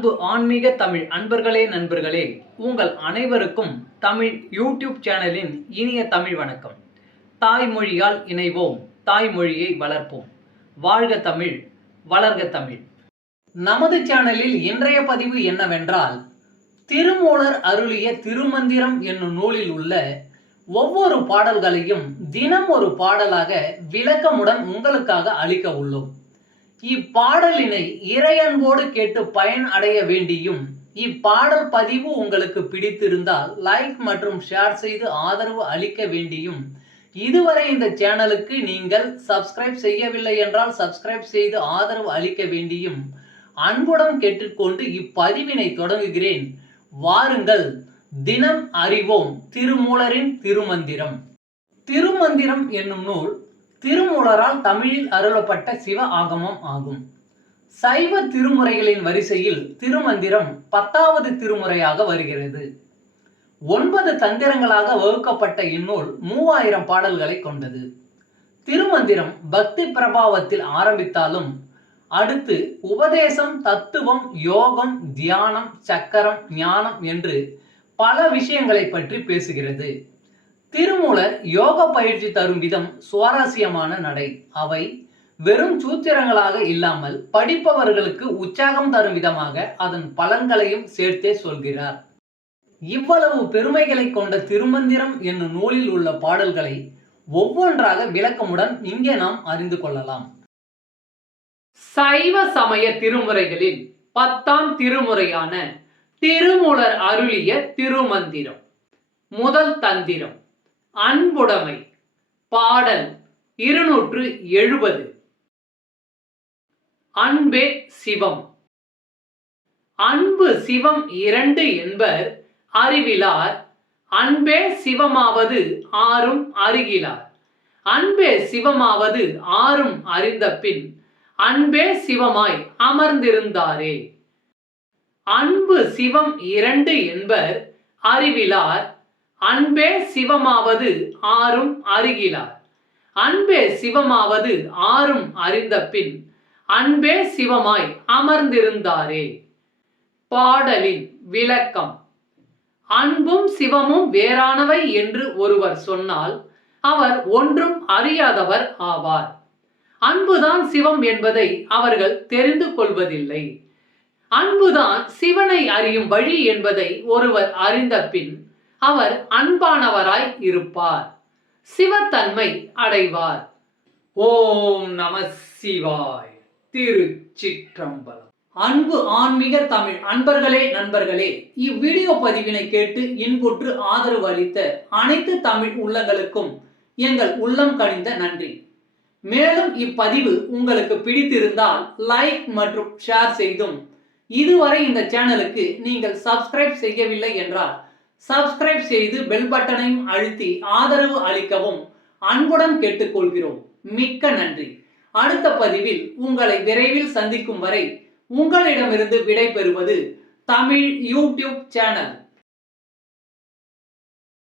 அன்பு ஆன்மீக தமிழ் அன்பர்களே நண்பர்களே, உங்கள் அனைவருக்கும் தமிழ் யூடியூப் சேனலின் இனிய தமிழ் வணக்கம். தாய்மொழியால் இணைவோம், தாய்மொழியை வளர்ப்போம். வாழ்க தமிழ், வளர்க தமிழ். நமது சேனலில் இன்றைய பதிவு என்னவென்றால், திருமூலர் அருளிய திருமந்திரம் என்னும் நூலில் உள்ள ஒவ்வொரு பாடல்களையும் தினம் ஒரு பாடலாக விளக்கமுடன் உங்களுக்காக அளிக்க உள்ளோம். இப்பாடலினை இறையன்போடு கேட்டு பயன் அடைய வேண்டியும், இப்பாடல் பதிவு உங்களுக்கு பிடித்திருந்தால் லைக் மற்றும் ஷேர் செய்து ஆதரவு அளிக்க வேண்டியும், இதுவரை இந்த சேனலுக்கு நீங்கள் சப்ஸ்கிரைப் செய்யவில்லை என்றால் சப்ஸ்கிரைப் செய்து ஆதரவு அளிக்க வேண்டியும் அன்புடன் கேட்டுக்கொண்டு இப்பதிவினை தொடங்குகிறேன். வாருங்கள், தினம் அறிவோம் திருமூலரின் திருமந்திரம். திருமந்திரம் என்னும் நூல் திருமூலரால் தமிழில் அருளப்பட்ட சிவ ஆகமம் ஆகும். சைவ திருமுறைகளின் வரிசையில் திருமந்திரம் 10வது திருமுறையாக வருகிறது. 9 தந்திரங்களாக வகுக்கப்பட்ட இந்நூல் 3000 பாடல்களை கொண்டது. திருமந்திரம் பக்தி பிரபாவத்தில் ஆரம்பித்தாலும் அடுத்து உபதேசம், தத்துவம், யோகம், தியானம், சக்கரம், ஞானம் என்று பல விஷயங்களை பற்றி பேசுகிறது. திருமூலர் யோக பயிற்சி தரும் விதம் சுவாரஸ்யமான நடை. அவை வெறும் சூத்திரங்களாக இல்லாமல் படிப்பவர்களுக்கு உற்சாகம் தரும் விதமாக அதன் பலன்களையும் சேர்த்தே சொல்கிறார். இவ்வளவு பெருமைகளை கொண்ட திருமந்திரம் என்னும் நூலில் உள்ள பாடல்களை ஒவ்வொன்றாக விளக்கமுடன் இங்கே நாம் அறிந்து கொள்ளலாம். சைவ சமய திருமுறைகளில் 10ஆம் திருமுறையான திருமூலர் அருளிய திருமந்திரம். முதல் தந்திரம் அன்புடைமை. பாடல் 270. அன்பே சிவம். அன்பு சிவம் இரண்டு என்பர் அறிவிலார், அன்பே சிவமாவது ஆறும் அறிகிலார். அன்பே சிவமாவது ஆறும் அறிந்த பின் அன்பே சிவமாய் அமர்ந்திருந்தாரே. அன்பு சிவம் இரண்டு என்பர் அறிவிலார், அன்பே சிவமாவது ஆறும் அறிகிலார். அன்பே சிவமாவது ஆறும் அறிந்த பின் அன்பே சிவமாய் அமர்ந்திருந்தாரே. பாடலின் விளக்கம். அன்பும் சிவமும் வேறானவை என்று ஒருவர் சொன்னால் அவர் ஒன்றும் அறியாதவர் ஆவார். அன்புதான் சிவம் என்பதை அவர்கள் தெரிந்து கொள்வதில்லை. அன்புதான் சிவனை அறியும் வழி என்பதை ஒருவர் அறிந்த பின் அவர் அன்பானவராய் இருப்பார், சிவத்தன்மை அடைவார். ஓம் நம சிவாய். திருச்சிற்றம்பலம். அன்பு ஆன்மீக தமிழ் அன்பர்களே நண்பர்களே, இவ்வீடியோ பதிவினை கேட்டு இன்புற்று ஆதரவு அளித்த அனைத்து தமிழ் உள்ளங்களுக்கும் எங்கள் உள்ளம் கனிந்த நன்றி. மேலும் இப்பதிவு உங்களுக்கு பிடித்திருந்தால் லைக் மற்றும் ஷேர் செய்தும், இதுவரை இந்த சேனலுக்கு நீங்கள் சப்ஸ்கிரைப் செய்யவில்லை என்றால் சப்ஸ்கிரைப் செய்து பெல் பட்டனையும் அழுத்தி ஆதரவு அளிக்கவும் அன்புடன் கேட்டுக்கொள்கிறோம். மிக்க நன்றி. அடுத்த பதிவில் உங்களை விரைவில் சந்திக்கும் வரை உங்களிடமிருந்து விடை பெறுவது தமிழ் யூடியூப் சேனல்.